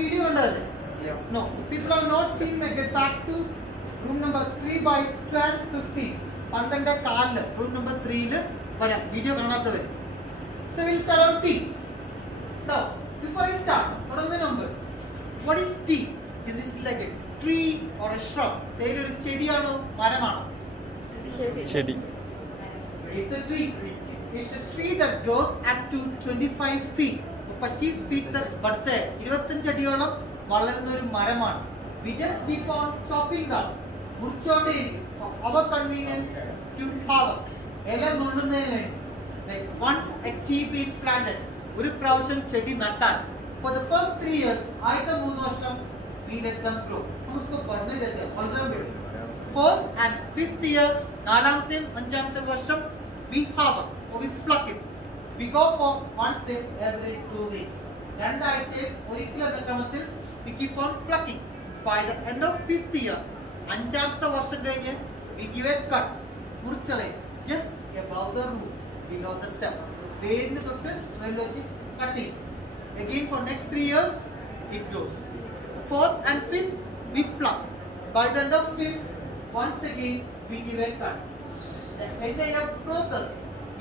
video under. Yes. No, people have not seen me. Get back to room number 3 by 12:15. Pantanda Karl, room number 3 video കാണാത്തവർ. So we'll start on tea. Now, before I start, what is the number? What is tea? Is this like a tree or a shrub? തേയില ഒരു ചെടിയാണോ മരമാണോ? ചെടി. It's a tree. It's a tree that grows up to 25 feet. 25 feet തക്ക് बढ़ते हैं. 25 അടിയോളം വളരുന്ന ഒരു മരമാണ്. We just keep on chopping down. മുറിച്ചോണ്ടേയിരിക്കും. For our convenience to harvest. ഇല നുള്ളുന്നതിന് വേണ്ടി. Like once a tree being planted, ഒരു പ്രാവശ്യം ചെടി നട്ടാൽ for the first 3 years, ആദ്യത്തെ 3 വർഷം we let them grow. हम उसको बढ़ने देते हैं, വളരാൻ വിടും. 4th and 5th year, നാലാമത്തെയും അഞ്ചാമത്തെ വർഷം we harvest or we pluck it. We go for once every 2 weeks. രണ്ടാഴ്ചയിൽ ഒരിക്കൽ എന്ന ക്രമത്തിൽ we keep on plucking. By the end of 5th year, അഞ്ചാമത്തെ വർഷം കഴിഞ്ഞ് we give a cut. മുറിച്ചളയും just above the root, below the stem. വേരിന് തൊട്ട് മേളിൽ വെച്ച് cut ചെയ്യും. Again for next 3 years, it grows. 4th and 5th, we pluck. By the end of 5th, once again we give a cut. The entire process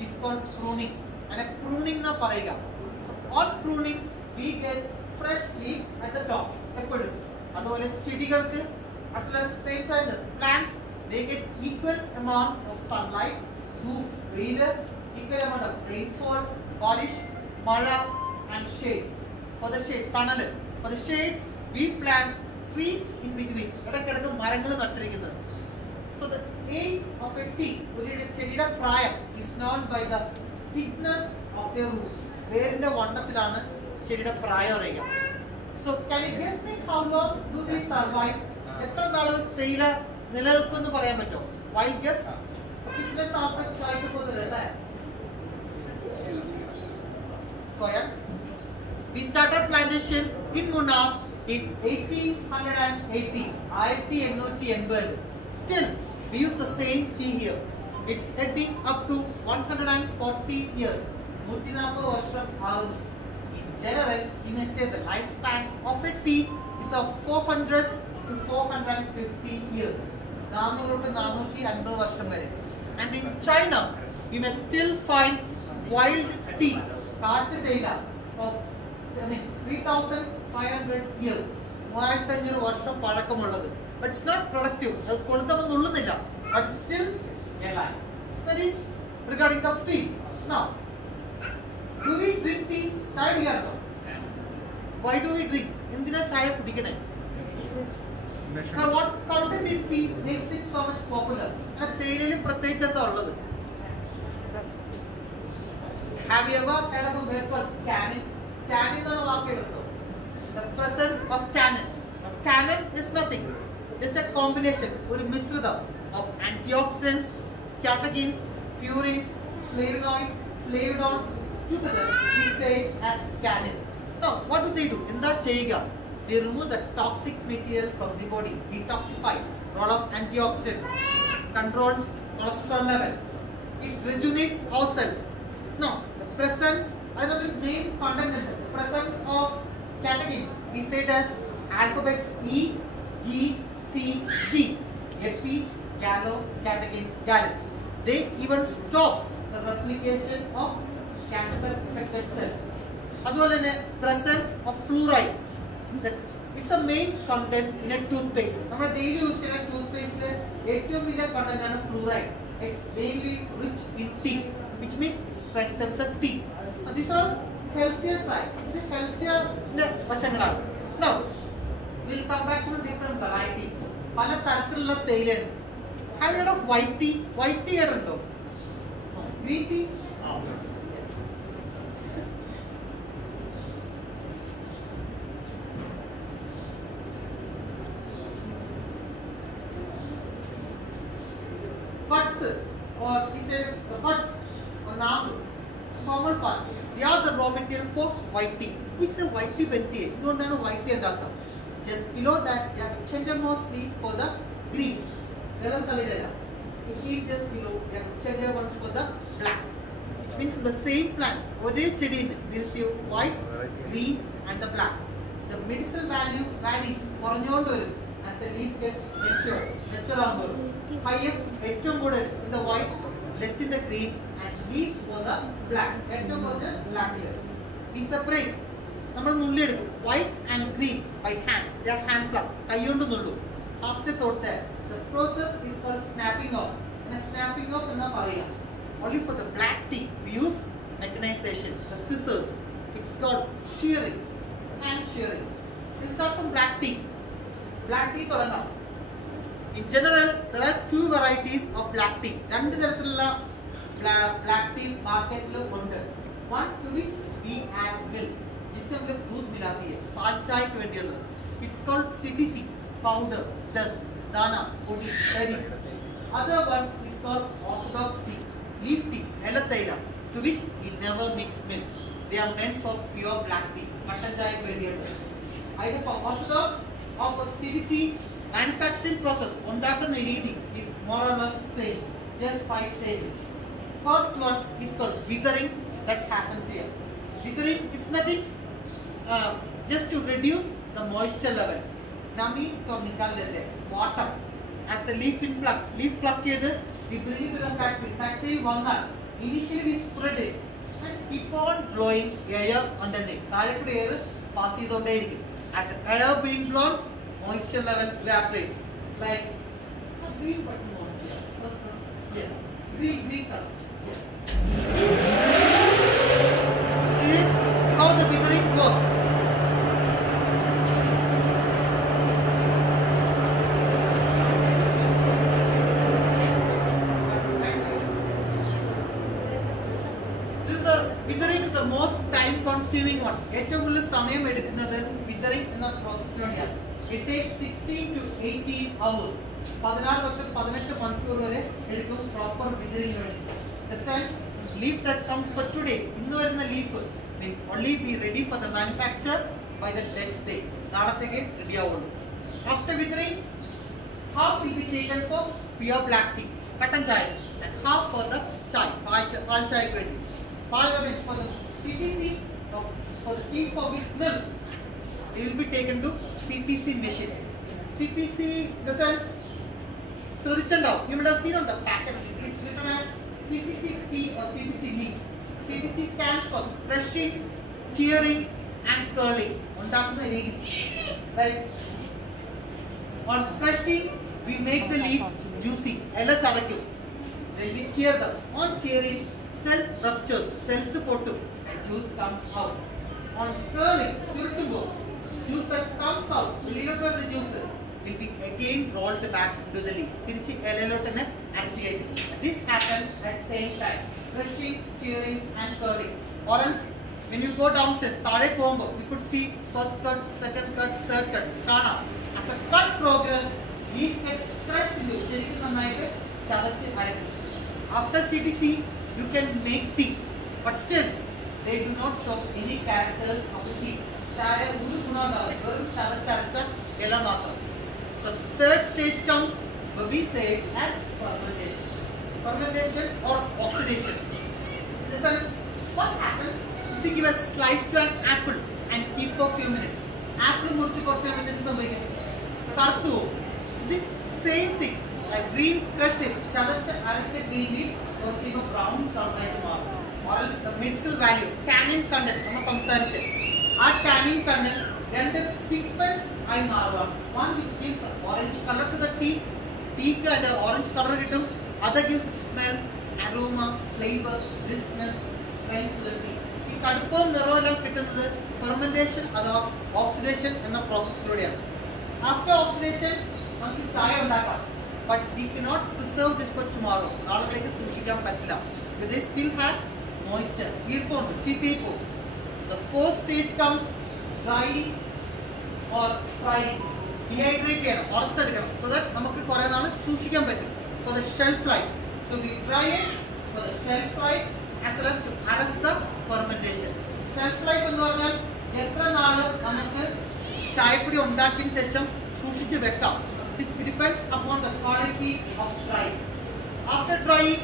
is called pruning. And a pruning na parega. So on pruning, we get fresh leaf at the top. എപ്പോഴും അതുപോലെ ചെടികൾക്ക് as well as same time the plants, they get equal amount of sunlight, വെയിൽ, equal amount of rainfall, polish, മഴ and shade. For the shade, തണൽ. For the shade, we plant trees in between. ഇടയ്ക്കിടയ്ക്ക് മരങ്ങൾ നട്ടിരിക്കുന്നത്. So the age of a tree, ഒരു ചെടിയുടെ പ്രായം is known by the thickness of their roots. വേരിന്റെ വണ്ണത്തിലാണ് ചെടിയുടെ പ്രായം അറിയുക. So can you guess me how long do they survive? എത്ര നാൾ തേയില നിലനിൽക്കുമെന്ന് പറയാൻ പറ്റുമോ? Wild guess? Thickness ആർക്ക് ചോദിക്കാൻ പോകുന്നത് അല്ലേ? Soya. We started plantation in Munnar in 1880. Still, we use the same tea here. It's heading up to 140 years. 140 വർഷം ആകുന്നു. In general, you may say the lifespan of a tea is of 400 to 450 years. 400 to 450 വർഷം വരെ. And in China, you may still find wild tea, കാട്ടു തേയില of 3,500 years. 3500 വർഷം പഴക്കമുള്ളത്. But it's not productive. അത് കൊളുത്തമെന്നുള്ളുന്നില്ല. But it's still alive. That is regarding the field. Now, do we drink tea? ചായ കുടിക്കാറുണ്ടോ? Why do we drink? എന്തിനാ ചായ കുടിക്കണേ? Now, what content in tea makes it so much popular? തേയിലയിൽ പ്രത്യേകിച്ച് എന്താ ഉള്ളത്? Have you ever heard of a word called tannin? Tannin എന്നാണ് വാക്ക് കേട്ടിട്ടുണ്ടോ? The presence of tannin. Tannin is nothing. It's a combination, ഒരു മിശ്രിതം of antioxidants, catechins, purines, flavonoids together we say as tannin. Now, what do they do? എന്താ ചെയ്യുക? They remove the toxic material from the body, detoxify, role of antioxidants, controls cholesterol level, it rejuvenates ourselves. Now, the presence, another main content is the presence of catechins. We say it as alphabets E, G, C, G. Epi, gallo, catechin, gallus. They even stops the replication of cancer-affected cells. അതുപോലെ തന്നെ presence of fluoride. It's a main content in a toothpaste. നമ്മൾ daily use ചെയ്യുന്ന toothpaste ഏറ്റവും വലിയ content ആണ് fluoride. It's mainly rich in tea, which means it strengthens the teeth. And these are healthier side. The healthier വശങ്ങളാണ്. Now, we'll come back to different varieties. പല തരത്തിലുള്ള തേയിലയുണ്ട്. Have you heard of white tea? White tea കേട്ടിട്ടുണ്ടോ? Green tea? Buds, or we say the buds or namu, formal part. They are the raw material for white tea. It's a white tea benti. You don't know white tea and just below that, they are changermost leaf for the green. Just below, they are changer ones for the black. Which means the same plant, one chedi will see white, green, and the black. the medicinal value varies as the leaf gets mature. Highest in the white, less in the green, and least for the black. Black layer. We separate white and green by hand. They are hand plucked. The process is called snapping off. And snapping off only for the black tea we use mechanization, the scissors. It's called shearing, hand shearing. We'll start from black tea. Black tea in general, there are two varieties of black tea. Black tea market one to which we add milk. It's called CTC, powder, dust, dana, podi, berry. Other one is called orthodox tea, leaf tea, elathaila, to which we never mix milk. They are meant for pure black tea. Either for orthodox or for CTC, manufacturing process is more or less same, just 5 stages. First one is called withering, that happens here. Withering is nothing, just to reduce the moisture level. Nami to nikal dete, water. As the leaf pluck we bring it to the factory. Initially we spread it and keep on blowing air underneath. Air pass as the air being blown, moisture level evaporates. Like a green button over here. First one. Yes. Green color. Yes. This is how the withering works. Withering is the most time-consuming one. Withering in the process. It takes 16 to 18 hours. 16 to 18 proper withering. The sense, leaf that comes for today, leaf will only be ready for the manufacture by the next day. After withering, half will be taken for pure black tea, cotton chai, and half for the chai, pal chai. Parliament for the CTC, for the tea for with milk, it will be taken to CTC machines. CTC, the sense, you might have seen on the packets, it's written as CTC tea or CTC leaf. CTC stands for crushing, tearing, and curling. Like on crushing, we make the leaf juicy. Then we tear them. On tearing, cell ruptures, cells pottum, and juice comes out. On curling, juice that comes out, the juice will be again rolled back to the leaf. This happens at same time, crushing, tearing, and curling. Or else, when you go downstairs, we could see first cut, second cut, third cut. As a cut progress, leaf gets crushed into the night. After CTC, you can make tea, but still they do not show any characters of the tea. So third stage comes where we say it as fermentation. Fermentation or oxidation. In the sense, what happens if you give a slice to an apple and keep for a few minutes? Apple the same thing. Like green crushed it, green leaf or brown color. Or else the medicinal value, tannin content, our tannin content, then the pigments one which gives an orange color to the tea, and orange color, other gives smell, aroma, flavor, briskness, strength to the tea. Fermentation or oxidation in the process. After oxidation, but we cannot preserve this for tomorrow. Because it still has moisture. So the fourth stage comes drying or frying. Dehydrate so that for the shelf life. So we dry it for the shelf life as well as to arrest the fermentation. Shelf life is it depends upon the quality of drying. After drying,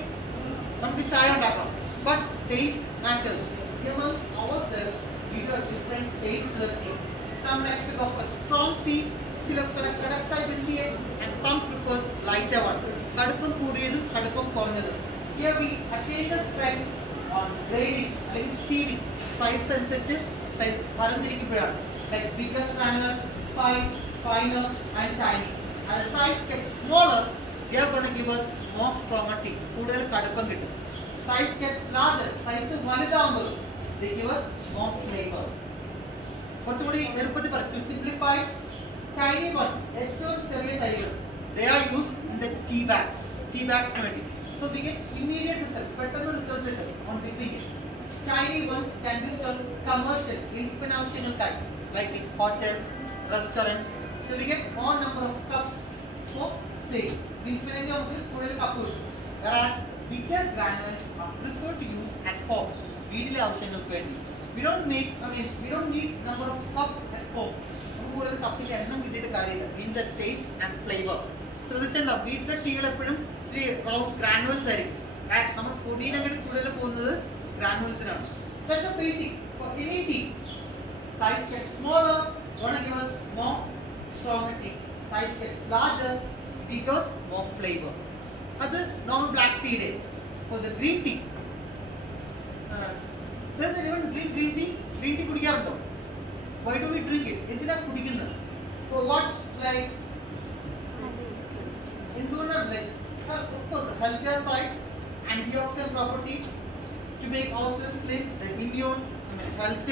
but taste matters. Among ourselves, we have different taste to the tea. Some likes to go for strong tea, and some prefers lighter one. Here we attain the strength on grading, like sieving, size sensitive, like bigger granules, fine, finer, and tiny. As the size gets smaller, they are going to give us more stronger tea. Size gets larger, size is they give us more flavor. To simplify, tiny ones, they are used in the tea bags. So we get immediate results, better result on dipping it. Tiny ones can be used on commercial, like in hotels, restaurants. So we get more number of cups for sale. Whereas bigger granules are preferred to use at home. We don't need number of cups at home. In the taste and flavor. So this is the wheat tea round granules. Granules. That's the basic for any tea. Size gets smaller, gonna give us more stronger tea. Size gets larger, it gives us more flavor. Other normal black tea day. For the green tea. Does anyone drink green tea? Green tea kudikarunno? Why do we drink it? Endina kudikunnu? So what like of course the healthier side, antioxidant property to make ourselves slim, the immune, healthier.